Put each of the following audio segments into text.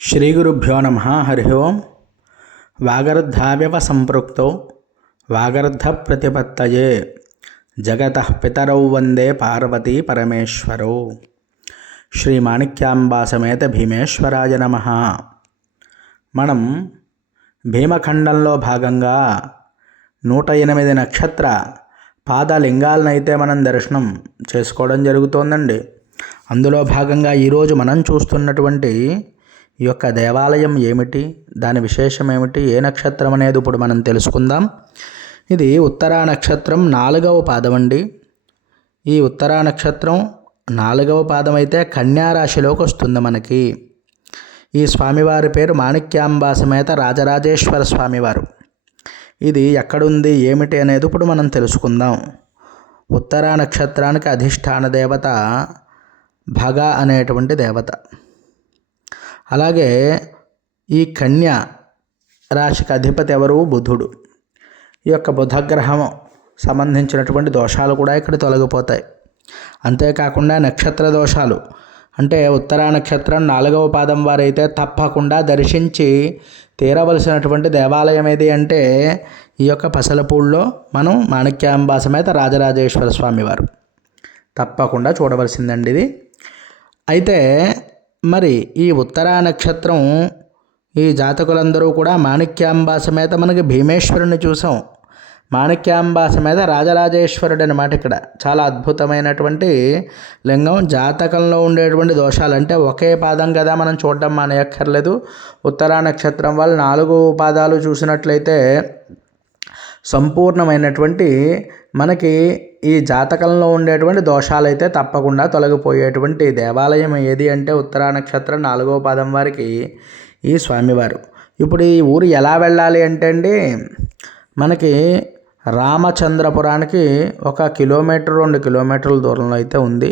శ్రీగురుభ్యో నమ. హరి ఓం. వాగర్ధావ్యవ సంపృక్తౌ వాగర్ధ ప్రతిపత్తయే జగత పితరౌ వందే పార్వతీ పరమేశ్వరౌ. శ్రీ మాణిక్యాంబా సమేత భీమేశ్వరాయ నమ. మనం భీమఖండంలో భాగంగా నూట ఎనిమిది నక్షత్ర పాదలింగాలనైతే మనం దర్శనం చేసుకోవడం జరుగుతోందండి. అందులో భాగంగా ఈరోజు మనం చూస్తున్నటువంటి ఈ యొక్క దేవాలయం ఏమిటి? దాని విశేషం ఏమిటి? ఏ నక్షత్రం అనేది ఇప్పుడు మనం తెలుసుకుందాం. ఇది ఉత్తరా నక్షత్రం నాలుగవ పాదం అండి. ఈ ఉత్తరా నక్షత్రం నాలుగవ పాదం అయితే కన్యారాశిలోకి వస్తుంది మనకి. ఈ స్వామివారి పేరు మాణిక్యాంబా సమేత రాజరాజేశ్వర స్వామివారు. ఇది ఎక్కడుంది? ఏమిటి అనేది ఇప్పుడు మనం తెలుసుకుందాం. ఉత్తరా నక్షత్రానికి అధిష్టాన దేవత భగ అనేటువంటి దేవత. అలాగే ఈ కన్య రాశికి అధిపతి ఎవరు? బుధుడు. ఈ యొక్క బుధగ్రహం సంబంధించినటువంటి దోషాలు కూడా ఇక్కడ తొలగిపోతాయి. అంతేకాకుండా నక్షత్ర దోషాలు. అంటే ఉత్తరా నక్షత్రం నాలుగవ పాదం వారైతే తప్పకుండా దర్శించి తీరవలసినటువంటి దేవాలయం ఏది అంటే ఈ యొక్క పసలపూడిలో మనం మాణిక్యాంబా సమేత రాజరాజేశ్వర స్వామి వారు. తప్పకుండా చూడవలసిందండి ఇది. అయితే మరి ఈ ఉత్తరా నక్షత్రం ఈ జాతకులందరూ కూడా మాణిక్యాంబా సమేత మనకి భీమేశ్వరుని చూసాం. మాణిక్యాంబా సమేత రాజరాజేశ్వరుడు అనమాట ఇక్కడ. చాలా అద్భుతమైనటువంటి లింగం. జాతకంలో ఉండేటువంటి దోషాలు అంటే ఒకే పాదం కదా మనం చూడడం మానేయక్కర్లేదు. ఉత్తరా నక్షత్రం వాళ్ళు నాలుగు పాదాలు చూసినట్లయితే సంపూర్ణమైనటువంటి మనకి ఈ జాతకంలో ఉండేటువంటి దోషాలు అయితే తప్పకుండా తొలగిపోయేటువంటి దేవాలయం ఏది అంటే ఉత్తరా నక్షత్రం నాలుగో పాదం వారికి ఈ స్వామివారు. ఇప్పుడు ఈ ఊరు ఎలా వెళ్ళాలి అంటే అండి మనకి రామచంద్రపురానికి ఒక కిలోమీటర్ రెండు కిలోమీటర్ల దూరంలో అయితే ఉంది.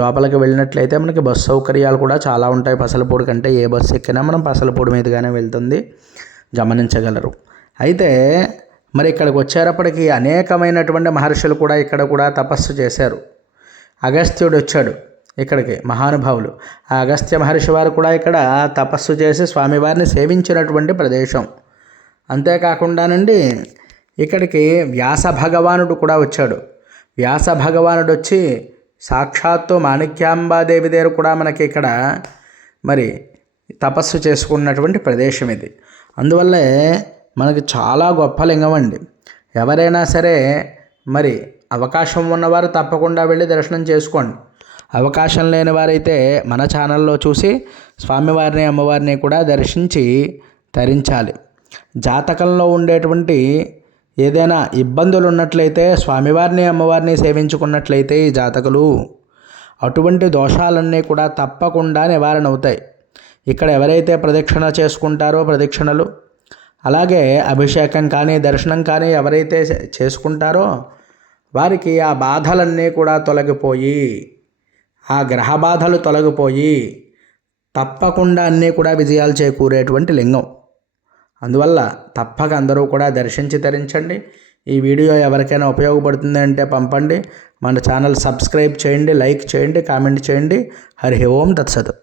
లోపలికి వెళ్ళినట్లయితే మనకి బస్సు సౌకర్యాలు కూడా చాలా ఉంటాయి. పసలపూడి కంటే ఏ బస్సు ఎక్కినా మనం పసలపూడి మీదుగానే వెళ్తుంది. గమనించగలరు. అయితే మరి ఇక్కడికి వచ్చేటప్పటికి అనేకమైనటువంటి మహర్షులు కూడా ఇక్కడ కూడా తపస్సు చేశారు. అగస్త్యుడు వచ్చాడు ఇక్కడికి మహానుభావులు. ఆ అగస్త్య మహర్షి వారు కూడా ఇక్కడ తపస్సు చేసి స్వామివారిని సేవించినటువంటి ప్రదేశం. అంతేకాకుండానండి ఇక్కడికి వ్యాస భగవానుడు కూడా వచ్చాడు. వ్యాస భగవానుడు వచ్చి సాక్షాత్తు మాణిక్యాంబాదేవి దగ్గర కూడా మనకి ఇక్కడ మరి తపస్సు చేసుకున్నటువంటి ప్రదేశం ఇది. అందువల్లే మనకి చాలా గొప్ప లింగం అండి. ఎవరైనా సరే మరి అవకాశం ఉన్నవారు తప్పకుండా వెళ్ళి దర్శనం చేసుకోండి. అవకాశం లేని వారైతే మన ఛానల్లో చూసి స్వామివారిని అమ్మవారిని కూడా దర్శించి తరించాలి. జాతకంలో ఉండేటువంటి ఏదైనా ఇబ్బందులు ఉన్నట్లయితే స్వామివారిని అమ్మవారిని సేవించుకున్నట్లయితే ఈ జాతకులు అటువంటి దోషాలన్నీ కూడా తప్పకుండా నివారణ అవుతాయి. ఇక్కడ ఎవరైతే ప్రదక్షిణ చేసుకుంటారో ప్రదక్షిణలు అలాగే అభిషేకం కానీ దర్శనం కానీ ఎవరైతే చేసుకుంటారో వారికి ఆ బాధలన్నీ కూడా తొలగిపోయి ఆ గ్రహ బాధలు తొలగిపోయి తప్పకుండా అన్నీ కూడా విజయాలు చేకూరేటువంటి లింగం. అందువల్ల తప్పక అందరూ కూడా దర్శించి ధరించండి. ఈ వీడియో ఎవరికైనా ఉపయోగపడుతుంది అంటే పంపండి. మన ఛానల్ సబ్స్క్రైబ్ చేయండి లైక్ చేయండి కామెంట్ చేయండి. హరి ఓం తత్సత్.